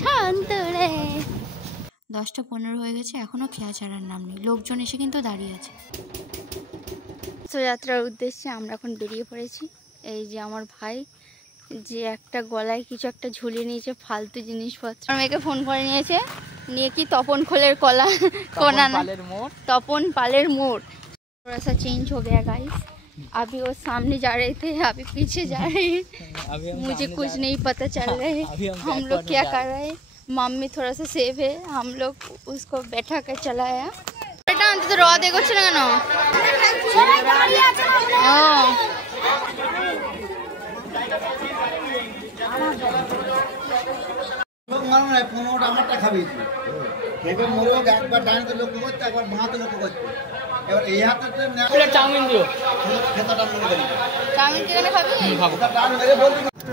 শান্ত রে। 10টা 15 হয়ে গেছে, এখনো খেয়া ছাড়ার নাম নেই। লোকজন এসে কিন্তু দাঁড়িয়ে আছে। যাত্রার উদ্দেশ্যে আমরা এখন বেরিয়ে পড়েছি। এই যে আমার ভাই, যে একটা গলায় কিছু একটা ঝুলিয়ে নিয়েছে ফালতু জিনিসপত্র। আমার মেয়েকে ফোন করে নিয়েছে, নিয়ে কি তপন খোলের কলা कोना ना तपन पालेर मोड़। थोड़ा सा चेंज हो गया गाइस। अभी वो सामने जा रहे थे, अभी पीछे जा रहे हैं। मुझे कुछ नहीं पता चल रहा है हम लोग क्या कर रहे हैं। मम्मी थोड़ा सा सेफ है, हम लोग उसको बैठा कर चलाया। बेटा अंत तो रो देखो ना ना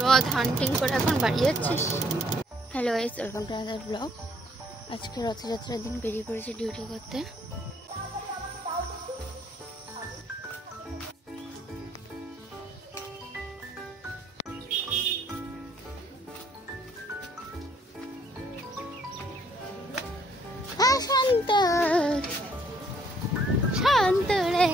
রথ হান্টিং করে এখন বাড়ি যাচ্ছিস। Hello guys, welcome to another blog. আজকে রথযাত্রার দিন বেরিয়ে পড়েছি ডিউটি করতে। শান্ত শান্ত রে।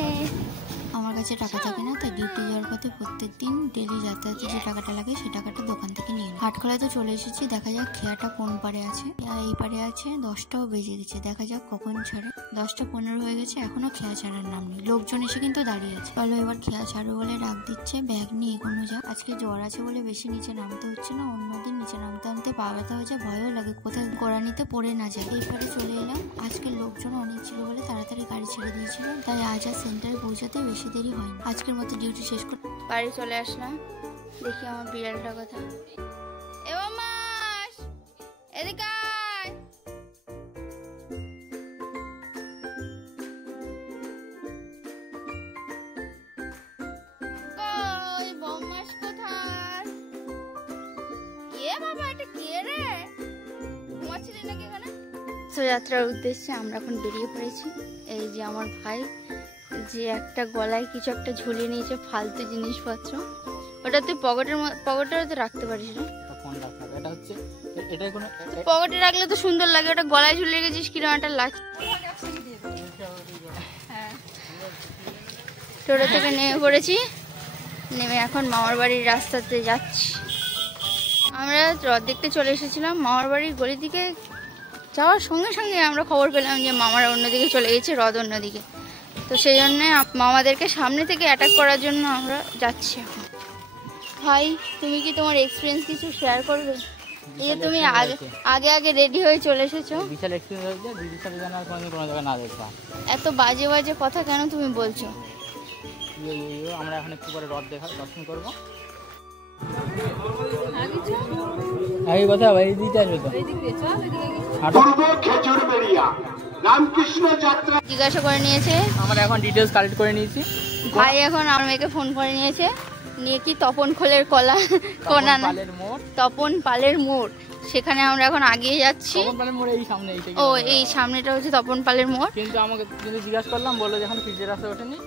আমার কাছে টাকা থাকে না, তাই ডিউটি যাওয়ার পথে প্রত্যেক দিন ডেলি যাতায়াতে যে টাকাটা লাগে সেই টাকাটা দোকান থেকে নিয়ে নিই। হাটখোলায় তো চলে এসেছি, দেখা যাক খেয়াটা কোন পারে আছে। এই পারে আছে, 10টাও বেজে দিচ্ছে, দেখা যাক কখন ছাড়ে। 10টা 15 হয়ে গেছে, এখনো খেয়া ছাড়ার নাম নেই। লোকজন এসে কিন্তু দাঁড়িয়ে আছে। চলো এবার খেয়া ছাড়ো বলে ডাক দিচ্ছে, ব্যাগ নিয়ে এগোনো যাক। আজকে জ্বর আছে বলে বেশি নিচে নামতে হচ্ছে না, অন্যদিন নিচে নামতে নামতে পা ব্যথা হয়ে যায়, ভয়ও লাগে কোথায় গোড়ানিতে পড়ে না যায়। এইবারে চলে এলাম। আজকে লোকজন অনেক ছিল বলে তাড়াতাড়ি গাড়ি ছেড়ে দিয়েছিল, তাই আজ আর সেন্টারে পৌঁছাতে বেশি দেরি হয়নি। আজকের মতো ডিউটি শেষ করে বাড়ি চলে আসলাম। দেখি আমার বিড়ালটা কথা। এবার মাস এদিকে আয়। কই বম্মাস কোথায়? এ বাবা, এটা কে রে? ঘুমাচ্ছিলি নাকি এখানে? যাত্রার উদ্দেশ্যে আমরা এখন বেরিয়ে পড়েছি। এই যে আমার ভাই, যে একটা গলায় কিছু একটা ঝুলিয়ে নিয়েছে ফালতু জিনিসপত্র। ওটা তুই পকেটে তো রাখতে পারিস না। পকেটে রাখলে তো সুন্দর লাগে, ওটা গলায় ঝুলিয়ে গেছিস কিরকম একটা লাগছে। টোটো থেকে নেমে পড়েছি, নেমে এখন মামার বাড়ির রাস্তাতে যাচ্ছি। আমরা রথ দেখতে চলে এসেছিলাম। মামার বাড়ির গলি দিকে যাওয়ার সঙ্গে সঙ্গে আমরা খবর পেলাম যে মামারা অন্যদিকে চলে গেছে, রথ অন্যদিকে। তো সেই জন্যে মামাদেরকে সামনে থেকে অ্যাটাক করার জন্য আমরা যাচ্ছি এখন। ভাই, তুমি কি তোমার এক্সপিরিয়েন্স কিছু শেয়ার করবে? এই যে তুমি আগে আগে রেডি হয়ে চলে এসেছো, বিশাল এক্সপিরিয়েন্স হয়েছে। দিদির সাথে যেন আর কোনো জায়গায় না দেখবা। এত বাজে বাজে কথা কেন তুমি বলছো? আমরা এখন একটু পরে রথ দর্শন করবো। আগে কথা ভাই দিতে আসবে তো। জিজ্ঞাসা করে নিয়েছে, আমরা এখন ডিটেইলস কালেক্ট করে নিয়েছি। ভাই এখন আমার মেয়েকে ফোন করে নিয়েছে, নিয়ে কি তপন খোলের কলা কোনা না তপন পালের মোড়, সেখানে আমরা এখন আগিয়ে যাচ্ছি। ও এই সামনেটা হচ্ছে তপন পালের মোড়। কিন্তু আমাকে যদি জিজ্ঞাসা করলাম, বললো যখন ফিজের রাস্তা ওঠেনি,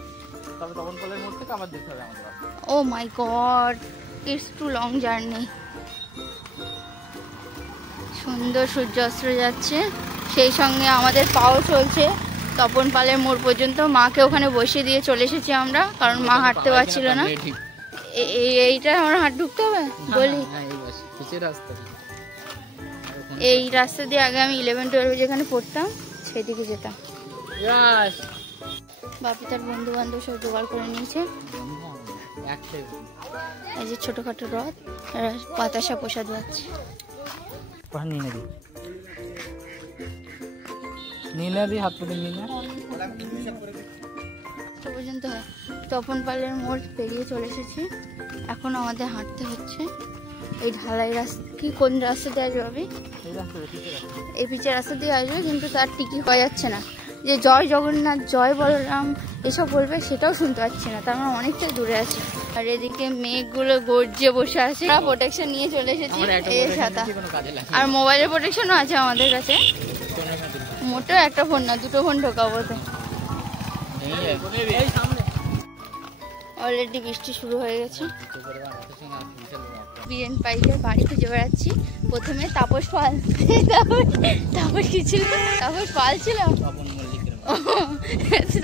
তবে তপন পালের মোড় থেকে আবার দেখতে হবে আমাদের। Oh my god, it's too long journey. সুন্দর সূর্য অস্ত যাচ্ছে, সেই সঙ্গে আমাদের পাও চলছে তপন পালের মোড় পর্যন্ত। মাকে ওখানে বসিয়ে দিয়ে চলে এসেছি আমরা, কারণ মা হাঁটতে পারছিল না। এইটা আমরা হাঁট ঢুকতে হবে বলি। এই রাস্তা দিয়ে আগে আমি 11-12 যেখানে পড়তাম সেদিকে যেতাম। বাপি তার বন্ধু বান্ধব সব জোগাড় করে নিয়েছে। এই যে ছোটখাটো রথ, বাতাসা প্রসাদ পাচ্ছে। পর্যন্ত হয় তপন পালের মোড় পেরিয়ে চলে এসেছি। এখন আমাদের হাঁটতে হচ্ছে এই ঢালাই রাস্তা। কি কোন রাস্তা দিয়ে আসবে? এই পিচের রাস্তা দিয়ে আসবে, কিন্তু তার টিকিট পাওয়া যাচ্ছে না। যে জয় জগন্নাথ, জয় বলরাম এসব বলবে, সেটাও শুনতে পাচ্ছি না, তার মানে অনেকটাই দূরে আছে। আর এদিকে মেঘগুলো গর্জে বসে আছে। প্রোটেকশন নিয়ে চলে এসেছি, এই ছাতা আর মোবাইলের প্রোটেকশনও আছে আমাদের কাছে। মোটেও একটা ফোন না, দুটো ফোন ঢোকাবো তো। অলরেডি বৃষ্টি শুরু হয়ে গেছে। বীরেন পাইকের বাড়ি খুঁজে বেড়াচ্ছি। প্রথমে তাপস পাল, তাপস কি ছিল? তাপস পাল ছিল,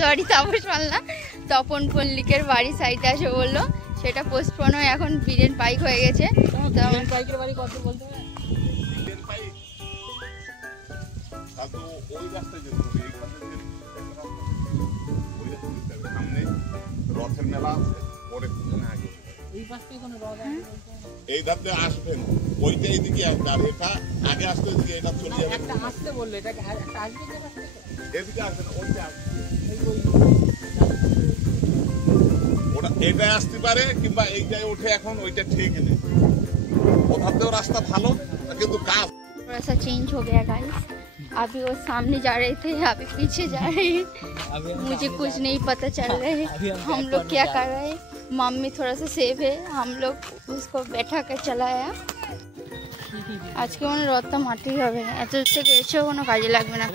সরি তাপস পাল না, তপন মল্লিকের বাড়ি সাইডে আসে বললো, সেটা পোস্টপোন হয়ে এখন বীরেন পাইক হয়ে গেছে। পাইকের বাড়ি কত বলতে হবে? রথের মেলা এই ধারে আসবেন, ওইটা এইদিকে আর এটা আগে আসতে এদিকে, এটা চলে যাবে। একটা আসতে বললো, এটাকে একটা আসবে, এদিকে আসবেন, ওইটা ওটা এটা আসতে পারে, কিংবা এইটাই উঠে এখন ওইটা ঠিক নেই। ওধাতেও রাস্তা ভালো, কিন্তু কাজ थोड़ा सा चेंज हो गया गाइस। अभी वो सामने जा रहे थे, अभी पीछे जा रहे हैं। मुझे कुछ नहीं पता चल रहा है हम लोग क्या कर रहे हैं। मम्मी थोड़ा सा सेफ है, हम लोग उसको बैठा कर चलाया। आज के मैंने रथ माटी হবে, এত থেকে এসেও কোনো কাজে লাগবে না।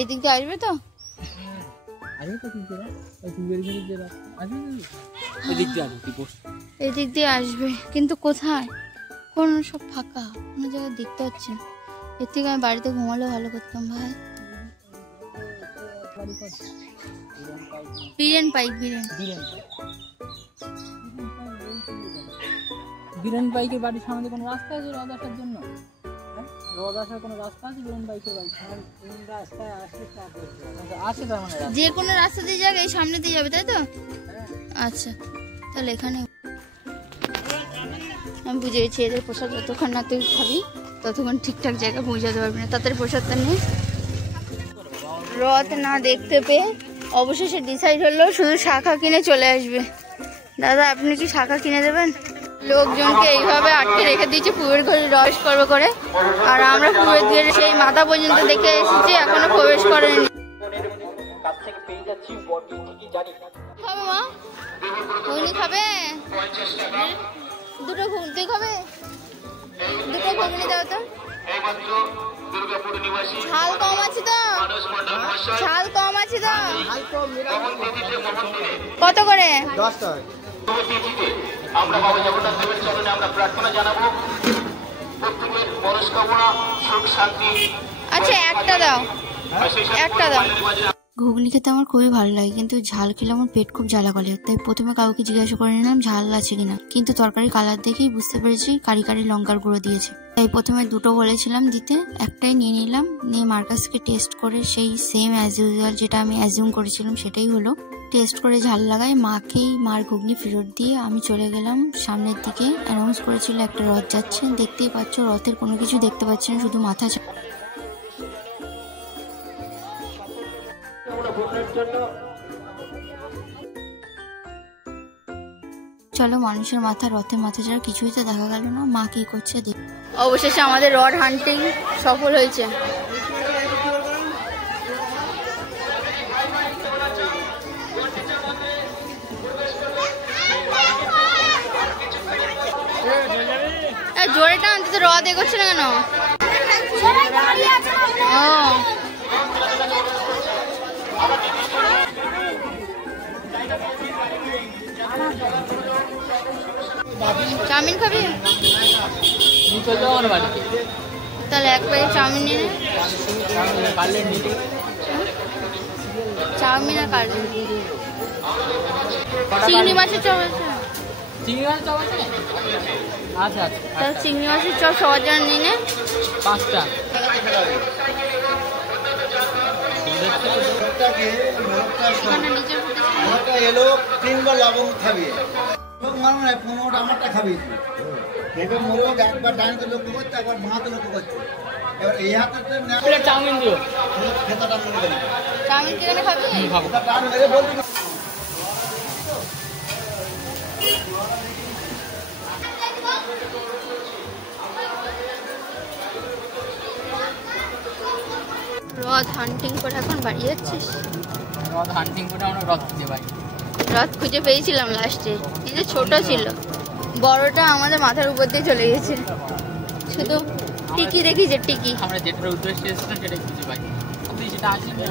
এদিক দিয়ে আসবে তো? এদিক দিয়ে আসবে, কিন্তু কোথায়? কোন সব ফাঁকা, কোনো জায়গায় দেখতে পাচ্ছি না। এর থেকে আমি বাড়িতে ঘুমালে ভালো করতাম ভাই। বীরেন পাইক, বীরেন পাইকের বাড়ির সামনে কোনো রাস্তা আছে রথ আসার জন্য? রথ আসার কোনো রাস্তা আছে বীরেন পাইকের বাড়ি? রাস্তায় আসে তার মানে যে কোনো রাস্তা দিয়ে যাবে, এই সামনে দিয়ে যাবে, তাই তো? আচ্ছা, তাহলে এখানে আমি বুঝে গেছি। এদের প্রসাদ যতক্ষণ না তুই খাবি ততক্ষণ ঠিকঠাক জায়গায় পৌঁছাতে পারবি না। তাদের প্রসাদটা নেই। রথ না দেখতে পেয়ে অবশেষে ডিসাইড হলো শুধু শাখা কিনে চলে আসবে। দাদা, আপনি কি শাখা কিনে দেবেন? লোকজনকে এইভাবে আটকে রেখে দিয়েছে পুবের ঘরে রস করবে করে, আর আমরা পুবের ঘরে সেই মাথা পর্যন্ত দেখে এসেছি, এখনো প্রবেশ করেনি। খাবে মা? ঘুগনি খাবে? দুটো ঘুগনি খাবে? দুটো ঘুগনি দাও তো। ঝাল কম আছে তো? ঝাল কম আছে তো? কত করে? 10 টাকা। আমরা বাবা জগন্নাথ দেবের চরণে আমরা প্রার্থনা জানাবো, প্রত্যেকের মনস্কামনা সুখ শান্তি। আচ্ছা, একটা দাও, একটা দাও। ঘুগনি খেতে আমার খুবই ভালো লাগে, কিন্তু ঝাল খেলে আমার পেট খুব জ্বালা করে। তাই প্রথমে কাউকে জিজ্ঞাসা করে নিলাম ঝাল আছে কিনা, কিন্তু তরকারি কালার দেখেই বুঝতে পেরেছি কারি কারি লঙ্কার গুঁড়ো দিয়েছে। তাই প্রথমে দুটো বলেছিলাম দিতে, একটাই নিয়ে নিলাম। নিয়ে মার কাছ থেকে টেস্ট করে সেই সেম অ্যাজ ইউজুয়াল যেটা আমি অ্যাজিউম করেছিলাম সেটাই হলো। টেস্ট করে ঝাল লাগাই মাকেই মার ঘুগনি ফেরত দিয়ে আমি চলে গেলাম সামনের দিকে। অ্যানাউন্স করেছিল একটা রথ যাচ্ছে, দেখতেই পাচ্ছ রথের কোনো কিছু দেখতে পাচ্ছি না, শুধু মাথা। চলো, মানুষের মাথা, রথের মাথা ছাড়া কিছুই তো দেখা গেল না। মা কি করছে দেখ। অবশেষে আমাদের রড হান্টিং সফল হয়েছে। জোরে টানতে তো রথ এগোচ্ছে না কেন? ও চাউমিন খাবি? তাহলে এক প্যাকেট চাউমিন নিয়ে নে। চাউমিন আর কাটলেট। চিংড়ি মাছের চপ আছে? চিংড়ি মাছের চপ আছে? আচ্ছা আচ্ছা, তাহলে চিংড়ি মাছের চপ সবার জন্য নিয়ে নে 5টা। এলো 3বার লবঙ্গ খাবি, মানে না 15টা আমারটা খাবি। এবার মোরগ একবার ডাইনিতে লক্ষ্য করছে, একবার বাঁহাতে লক্ষ্য করছে। এবার এই হাতে চাউমিন দিও, খেতাটা মনে করি চাউমিন কেন খাবি? টান মেরে বলবি। রথ হান্টিং করে এখন বাড়ি যাচ্ছিস? রথ হান্টিং করে আমরা রথ খুঁজে পাই। রথ খুঁজে পেয়েছিলাম লাস্টে, কিন্তু ছোট ছিল। বড়টা আমাদের মাথার উপর দিয়ে চলে গেছে। শুধু টিকি দেখিছে, টিকি। আমরা যেটার উদ্দেশ্যে এসেছিলাম সেটাই খুঁজে পাই। রথটা আসেনি।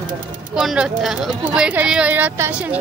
কোন রথটা? কুবের খালির ওই রথটা আসেনি?